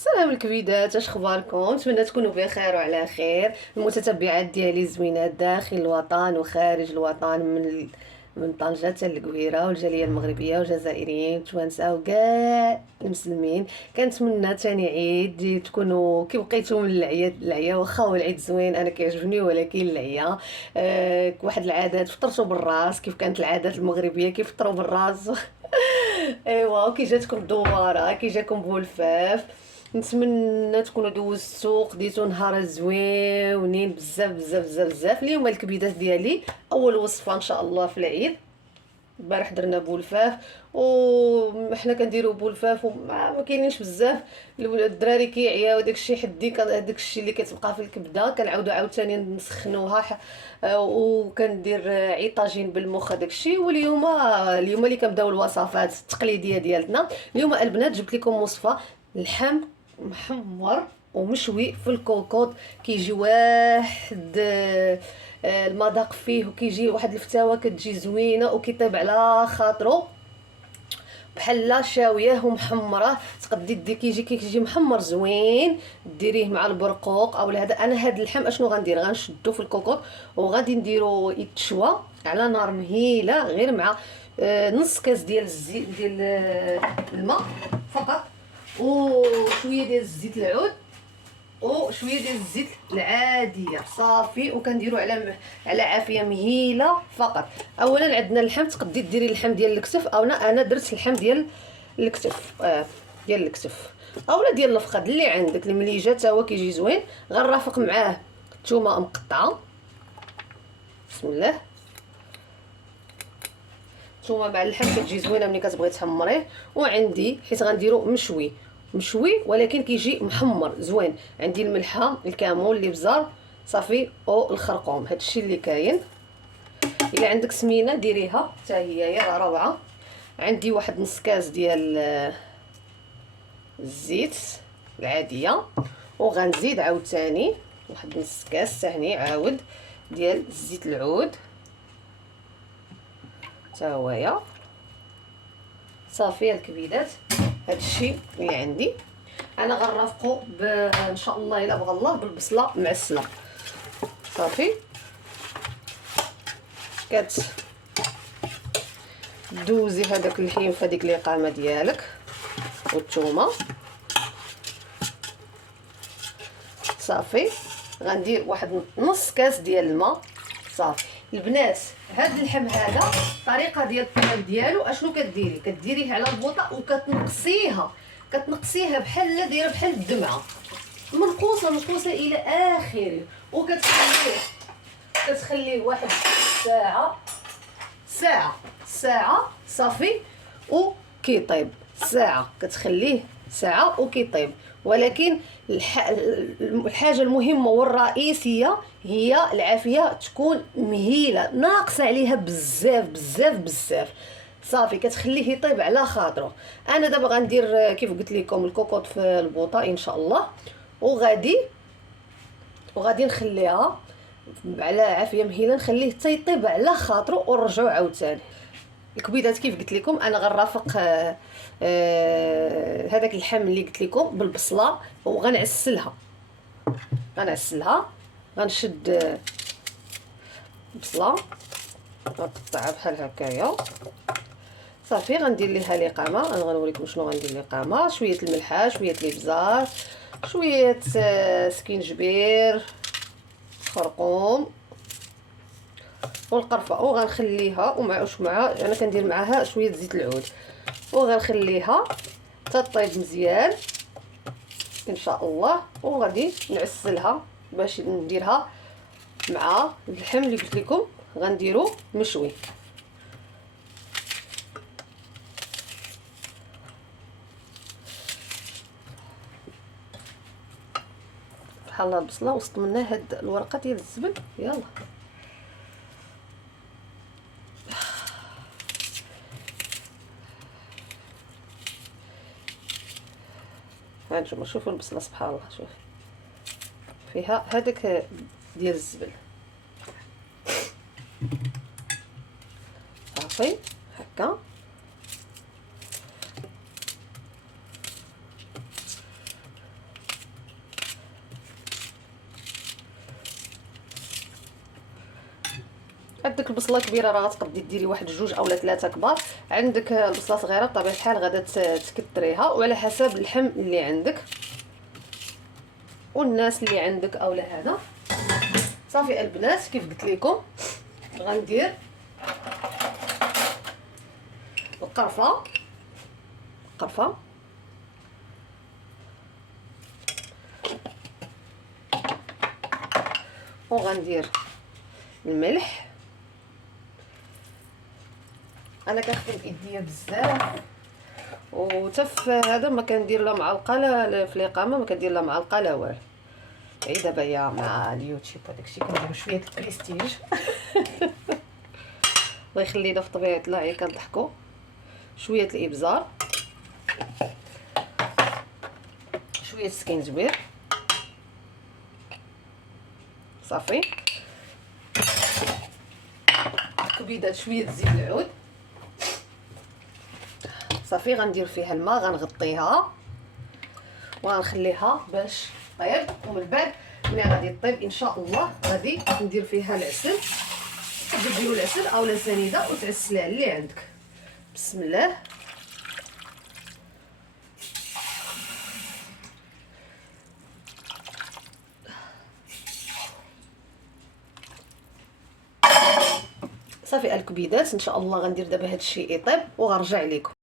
السلام الكبيدات، اش اخباركم؟ نتمنى تكونوا بخير وعلى خير. المتتبعات ديالي زوينات داخل الوطن وخارج الوطن، من طنجة حتى للقويره والجاليه المغربيه والجزائريين توانسه وكاع المسلمين. كنتمنى تاني عيد تكونوا كي بقيتوا من العيا واخا هو العيد زوين، انا كيعجبني ولكن العيا واحد العادات فطرتوا بالراس كيف كانت العادات المغربيه كيفطروا بالراس. ايوا كي جاتكم الدواره كي جاكم بولفاف، نتمنى تكونوا دوزتوا قضيتوا نهار زوينين بزاف بزاف بزاف بزاف. اليوم الكبيدات ديالي اول وصفه ان شاء الله في العيد. البارح درنا بولفاف وحنا كنديروا بولفاف وما كاينينش بزاف. الدراري كيعياو داكشي حدي داكشي اللي كتبقى في الكبده كنعاودو عاوتاني نسخنوها. وكندير عيطاجين بالمخ داكشي. اليوم اللي كنبداو الوصفات التقليديه ديالنا. اليوم البنات جبت لكم وصفه اللحم محمر ومشوي في الكوكوط. كيجي واحد المذاق فيه وكيجي واحد الفتاوى كتجي زوينه وكيطيب على خاطرو بحال شاويه ومحمره. تقدي دير كيجي محمر زوين، ديريه مع البرقوق او هذا. انا هاد اللحم اشنو غندير؟ غنشدو في الكوكوط وغادي نديرو يتشوى على نار مهيله غير مع نص كاس ديال الزيت ديال الماء فقط، وشويه ديال الزيت العود وشويه ديال الزيت العاديه صافي. وكنديرو على عافيه مهيله فقط. اولا عندنا اللحم، تقدري ديري اللحم ديال الكتف او انا درت اللحم ديال الكتف ديال الكتف اولا ديال الفخذ اللي عندك. ملي جا حتى هو كيجي زوين غنرافق معاه الثومه مقطعه. بسم الله. الثومه مع اللحم كتجي زوينه ملي كتبغي تحمريه. وعندي حيت غنديرو مشوي ولكن كيجي محمر زوين، عندي الملحه الكمون الابزار صافي والخرقوم. هادشي اللي كاين. الا عندك سمينه ديريها حتى هي راه روعه. عندي واحد نص كاس ديال الزيت العاديه، وغنزيد عاوتاني واحد نص كاس ثاني عاود ديال الزيت العود حتى هويا صافي. الكبيدات هادشي اللي عندي. انا غنرافقو ان شاء الله الا بغى الله بالبصله معسله صافي. دوزي هذاك اللحم في هذيك الاقامه ديالك والثومه صافي. غندير واحد نص كاس ديال الماء صافي. البنات هاد اللحم هذا الطريقه ديال الطياب ديالو اشنو كديريه على البوطه وكتنقصيها بحال دايره بحال الدمعه منقوصه الى اخره. كتخليه واحد ساعه صافي وكيطيب. ساعه كتخليه ساعه وكيطيب. ولكن الحاجه المهمه والرئيسيه هي العافيه تكون مهيله ناقصه عليها بزاف بزاف بزاف صافي. كتخليه يطيب على خاطره. انا دابا غندير كيف قلت لكم الكوكوط في البوطه ان شاء الله، وغادي نخليها على عافيه مهيله، نخليه حتى يطيب على خاطره ونرجعو عاوتاني. الكبيدات كيف قلت لكم انا غنرافق هذاك اللحم اللي قلت لكم بالبصله وغنعسلها. غنشد بصله غنقطعها بحال هكايا صافي. غندير ليها الاقامه. انا غنوريكم شنو غندير الاقامه. شويه الملحه، شويه الابزار، شويه سكينجبير، خرقوم والقرفه. وغنخليها مع انا كندير معاها شويه زيت العود. وغنخليها تطيب مزيان ان شاء الله. وغادي نعسلها باش نديرها مع اللحم اللي قلت لكم غنديرو مشوي. بحال البصله وسط منها هاد الورقه ديال الزبل. يلا هانتوما شوفوا البصله سبحان الله، شوف فيها هذاك ديال الزبل صافي هكا. عندك البصله كبيره راه غتقدي ديري واحد جوج اولا ثلاثه كبار. عندك البصله صغيره بطبيعه الحال غادا تكثريها وعلى حسب اللحم اللي عندك والناس اللي عندك اولا هذا. صافي البنات كيف قلت لكم غندير القرفه وغندير الملح. انا كنخدم بايديا بزاف وتف هذا ما كندير لا معلقه لا في الاقامه ما كندير لا معلقه لا والو. اي دابا يا مع اليوتيوب وداكشي كنديرو شويه البريستيج الله يخلينا في طبيعه الله هي كنضحكوا. شويه الابزار، شويه السكينجبير، صافي كبيدات شويه زيت العود. صافي غندير فيها الماء غنغطيها وغنخليها باش طيب. ومن بعد ملي غادي طيب ان شاء الله غادي ندير فيها العسل. تقدروا ديروا العسل اولا سنيده وتعسلها اللي عندك. بسم الله. صافي الكبيدات ان شاء الله غندير دابا هادشي يطيب وغنرجع لكم.